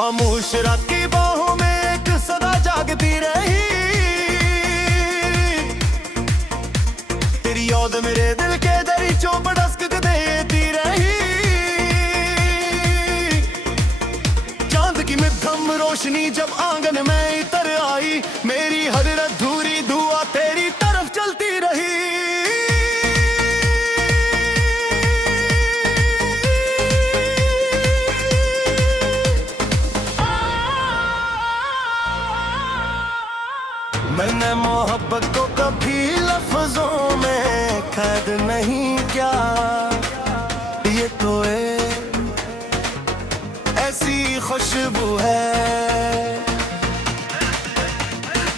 खामोश रात की बाहों में एक सदा जागती रही। तेरी याद मेरे दिल के दरीचों पर डस्क देती रही। चांद की मध्यम रोशनी जब आंगन में इतर आई, मेरी हर अधूरी दुआ तेरी तरफ चलती रही। मैंने मोहब्बत को कभी लफ्जों में कैद नहीं किया, ये तो ऐसी खुशबू है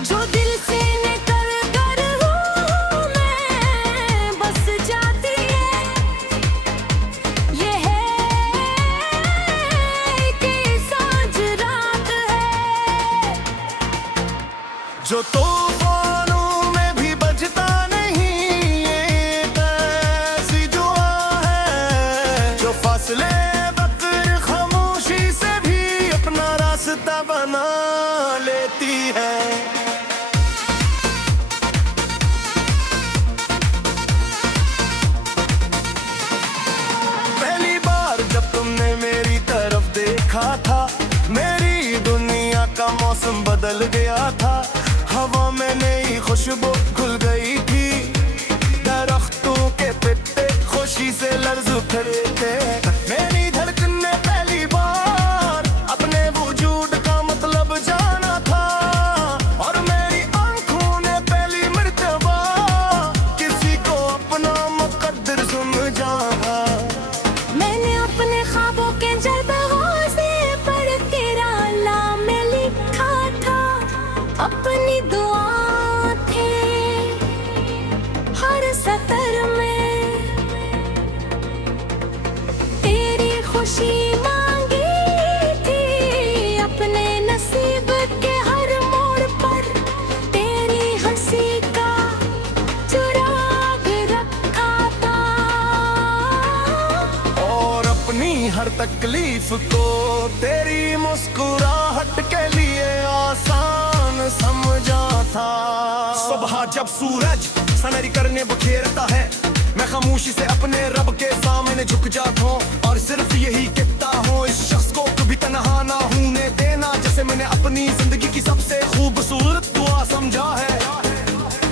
जो दिल से निकल कर रूह में बस जाती है। ये है कि सांझ रात है जो तूफानों में भी बजता नहीं। एक ऐसी दुआ है जो फासले बगैर खामोशी से भी अपना रास्ता बना लेती है। पहली बार जब तुमने मेरी तरफ देखा था, मेरी दुनिया का मौसम बदल गया था। हवा में नई खुशबू घुल गई थी, दरख्तों के पत्ते खुशी से लर्ज उठे थे। मेरी धड़कन ने पहली बार अपने वजूद का मतलब जाना था, और मेरी आंखों ने पहली मर्तबा किसी को अपना मुकद्दर समझा। मैंने अपने ख्वाबों के जलबों से पढ़ के राला में लिखा था। अपनी दुआ थे हर सतर में, तेरी खुशी मांगी थी अपने नसीब के हर मोड़ पर। तेरी हंसी का चुराग रखा था, और अपनी हर तकलीफ को तेरी मुस्कुराहट के लिए आसान समझा था। सुबह जब सूरज सनरी करने बखेरता है, मैं खामोशी से अपने रब के सामने झुक जाता हूँ और सिर्फ यही कहता हूँ, इस शख्स को कभी तन्हा ना होने देना। जैसे मैंने अपनी जिंदगी की सबसे खूबसूरत दुआ समझा है।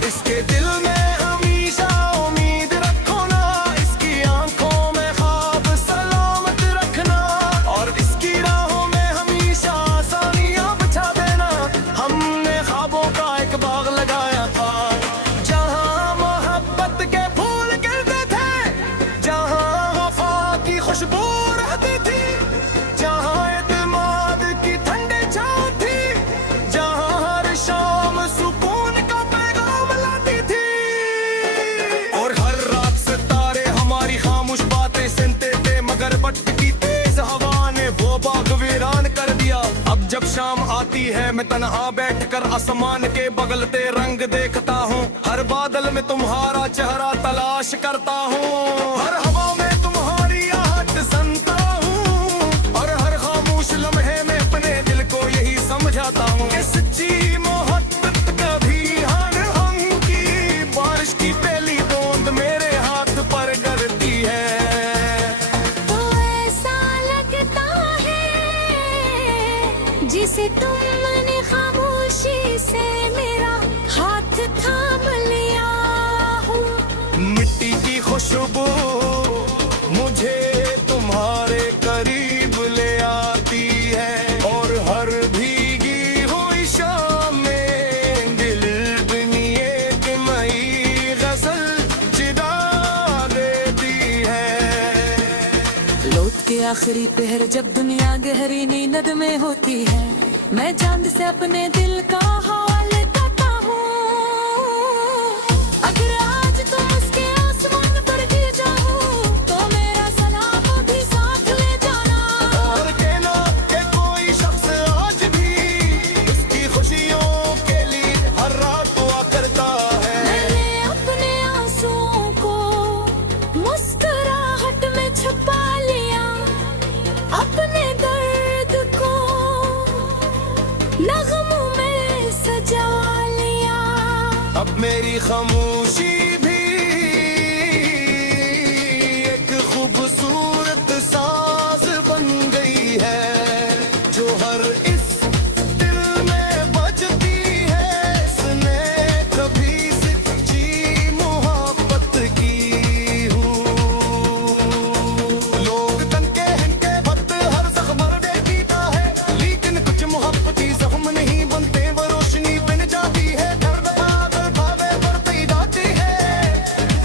इसके दिल में हमेशा उम्मीद रखो ना, इसकी आंखों में ख्वाब सलामत रखना, और इसकी राहों में हमेशा आसानियां बिछा देना। हमने ख्वाबों का एक बाग लगाया था, जहां मोहब्बत के फूल खिलते थे, जहां वफा की खुशबू रहती थी, जहां एतमाद की ठंडी छाँव थी, जहां हर शाम सुकून का पैगाम लाती थी। और हर रात सितारे हमारी खामोश बातें सुनते थे, मगर भटकी तेज हवा ने वो बाग वीरान कर दिया। अब जब शाम आती है, मैं तन्हा बैठकर आसमान के बगलते रंग देखता हूँ। हर बादल में तुम्हारा चेहरा तलाश करता हूँ, हर हवा में तुम्हारी आहट सुनता हूँ, और हर खामोश लम्हे में अपने दिल को यही समझाता हूँ कि सच्ची मोहब्बत कभी हर हम की बारिश की पहली बूंद मेरे हाथ पर गिरती है। तो ऐसा लगता है जिसे तुमने खामोशी से मेरा हाथ थाम लिया हो। मिट्टी की खुशबू मुझे तुम्हारे करीब ले आती है, और हर भीगी हुई शाम में दिल बनी एक नई गजल जिदा देती है। लौट के आखिरी पहर जब दुनिया गहरी नींद में होती है, मैं चांद से अपने दिल का हाल करता हूँ। अगर आज तुम उसके आसमान पर गिर जाओ, तो मेरा सलाम भी साथ ले जाना। और कहना कि कोई शख्स आज भी उसकी खुशियों के लिए हर रात दुआ करता है। मैंने अपने आंसुओं को मुस्कुराहट में छुपा लिया, अपने दर्द को खामोशी भी एक खूबसूरत साज बन गई है, जो हर इस दिल में बजती है। इसने कभी सच्ची मोहब्बत की हूँ। लोग तनके हनके भक्त हर जख्म दे पीता है, लेकिन कुछ मोहब्बती जख्म नहीं बनते, वो रोशनी बन जाती है। दर्द पागल भावे बढ़ती जाती है,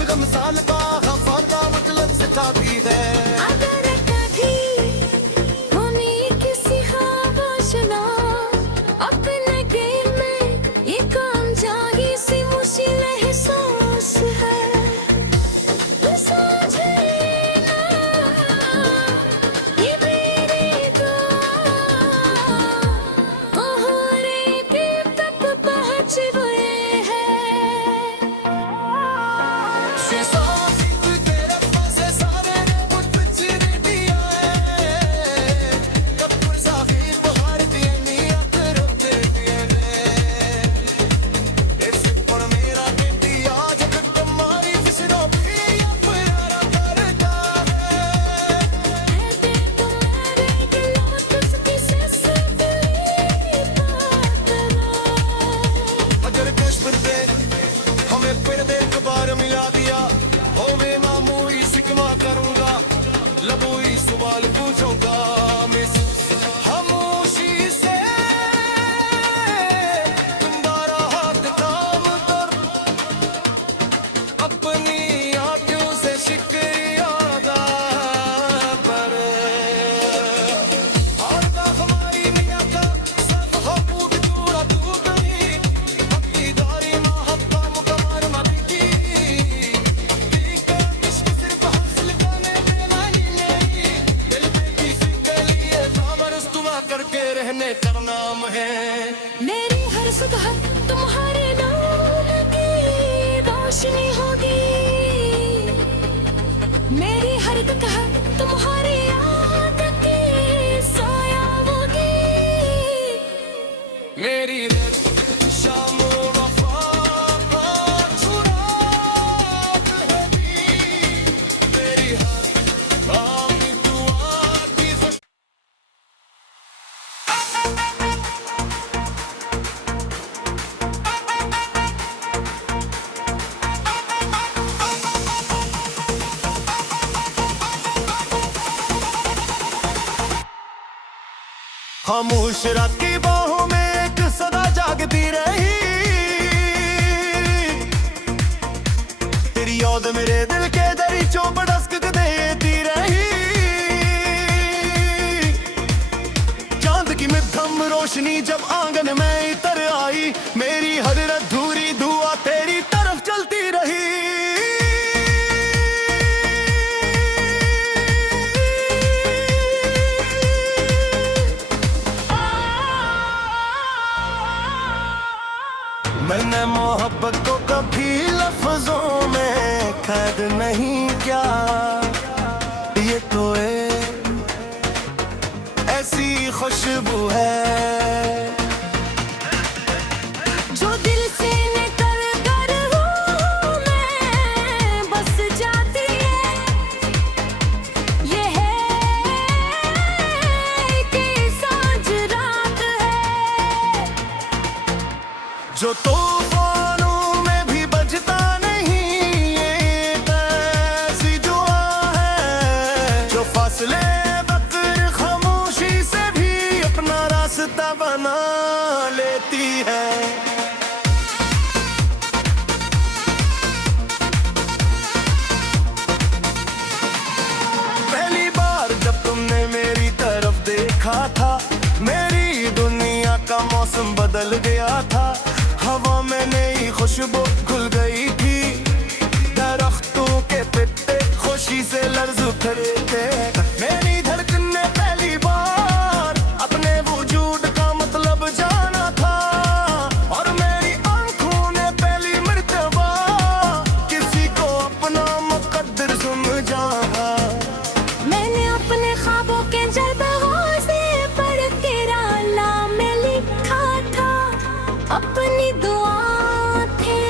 गम साल का गफारा मतलब सिखाती है। अगर कभी होनी किसी खामोशना अपने गेम में ये काम जागी सी मुश्किल एहसास है। समझे ना ये मेरी दुआ मोहरे के तक पहुँच गए हैं। हमें फिर एक बार मिला दिया, हो मैं मामूली सिकमा करूंगा, लबोई सवाल पूछूंगा मैं खामोशी से। तुम्हारा हाथ काम कर, अपनी आंखों से शुक्रिया अदा कर। और हमारी मियां का सब हबूब पूरा तू गई, अपनी दारी मोहब्बत मुकम्मल मत की। इश्क सिर्फ हासिल करने पे मानी नहीं, दिल पे किसी के लिए खबर इस्तेमाल करके रहने का नाम है। मेरी हर सुबह तुम्हारे नाम की रोशनी होगी, मेरी हर दुख तुम्हारी याद की साया होगी। मेरी दिल शामो वफा का सुराग है भी, तेरी हर आमी दुआ की खुश। खामोश रात की बाहों में एक सदा जागती रही, तेरी याद मेरे दिल के दरीचों पर डस्क देती रही। चांद की मध्यम रोशनी जब आंगन में इतर आई, मेरी हर अधूरी दुआ तेरी तरफ चलती रही। मैंने मोहब्बत को कभी लफ्जों में कैद नहीं किया, ये तो ऐसी खुशबू है जो दिल से निकल कर हूँ मैं बस जाती है। ये है कि सांझ रात है, जो तूफानों में भी बजता नहीं, ये एक ऐसी दुआ है जो फासले बकर खामोशी से भी अपना रास्ता बना लेती है। पहली बार जब तुमने मेरी तरफ देखा था, मेरी दुनिया का मौसम बदल गया था। हवा में नई खुशबू घुल गई थी, दरख्तों के पत्ते खुशी से लर्ज उठे थे। मेरी धड़कन ने पहली बार अपने वजूद का मतलब जाना था, और मेरी आंखों ने पहली मर्तबा किसी को अपना मुकद्दर समझा। मैंने अपने ख्वाबों के जलबों से पढ़ के राला में लिखा था, अपनी दुआ थे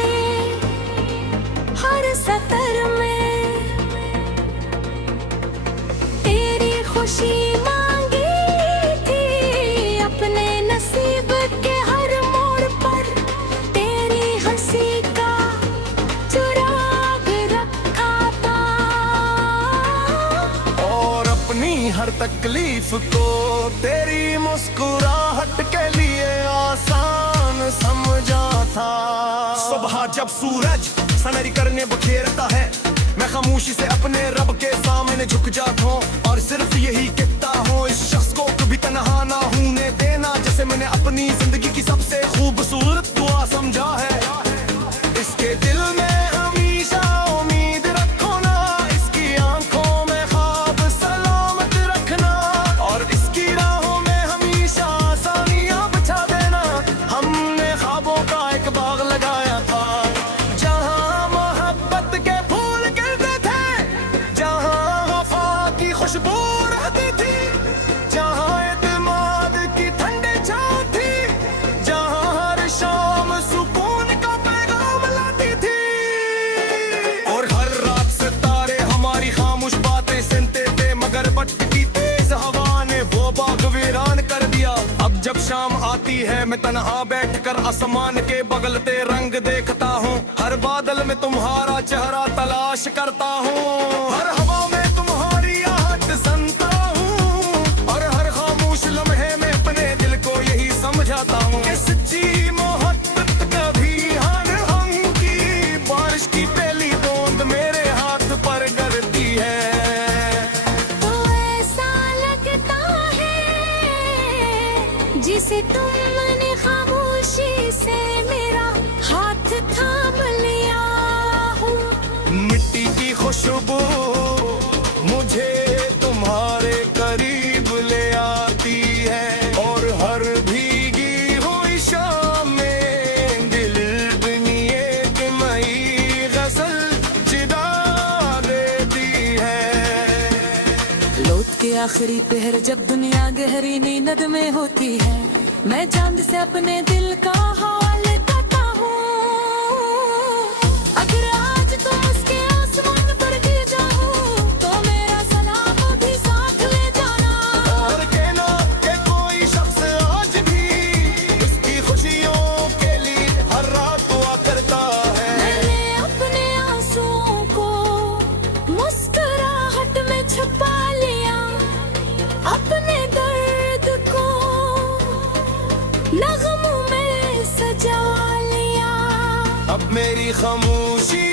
को तेरी मुस्कुराहट के लिए आसान समझा था। सुबह जब सूरज सनरी करने बखेरता है, मैं खामोशी से अपने रब के सामने झुक जाता हूँ और सिर्फ यही कहता हूँ, इस शख्स को कभी तन्हा ना होने देना, जैसे मैंने अपनी जिंदगी की सबसे खूबसूरत दुआ समझा है। इसके दिल में हमेशा उम्मीद रखो ना, इसकी आंखों में ख्वाब सलामत रखना और इसकी राहों में हमेशा आसानियां बिछा देना। हमने ख्वाबों का एक बाग लगाया था, जहां मोहब्बत के फूल खिलते थे, जहां वफा की खुशबू रहती थी, जहां एतमाद की ठंडी छांव थी, जहां हर शाम सुकून का पैगाम लाती थी। और हर रात सितारे हमारी खामोश बातें सुनते थे, मगर वक्त की तेज हवा ने वो बाग वीरान कर दिया। अब जब शाम आती है मैं तन्हा बैठकर आसमान के बगलते रंग देखता हूँ, हर बादल में तुम्हारा चेहरा तलाश करता हूँ, हर हवा में तुम्हारी आहट सुनता हूँ और हर खामोश लम्हे में अपने दिल को यही समझाता हूँ कि सच्ची मोहब्बत कभी हर हम की बारिश की पहली बूंद मेरे हाथ पर गिरती है। तो ऐसा लगता है जिसे तुमने खामोशी से मेरा हाथ थाम लिया हो। मिट्टी की खुशबू मुझे तुम्हारे करीब ले आती है और हर भीगी हुई शाम में दिल बनी एक नई गजल जिदा देती है। लौट के आखिरी पहर जब दुनिया गहरी नींद में होती है, मैं चांद से अपने दिल का हाल करता हूँ। अगर आज तुम उसके आसमान पर गिर जाओ तो मेरा सलाम भी साथ ले जाना। और कहना कि कोई शख्स आज भी उसकी खुशियों के लिए हर रात दुआ करता है। मैंने अपने आंसुओं को मुस्कुराहट में छुपा लिया, अपने दर्द को नगमों में सजा लिया। अब मेरी खामोशी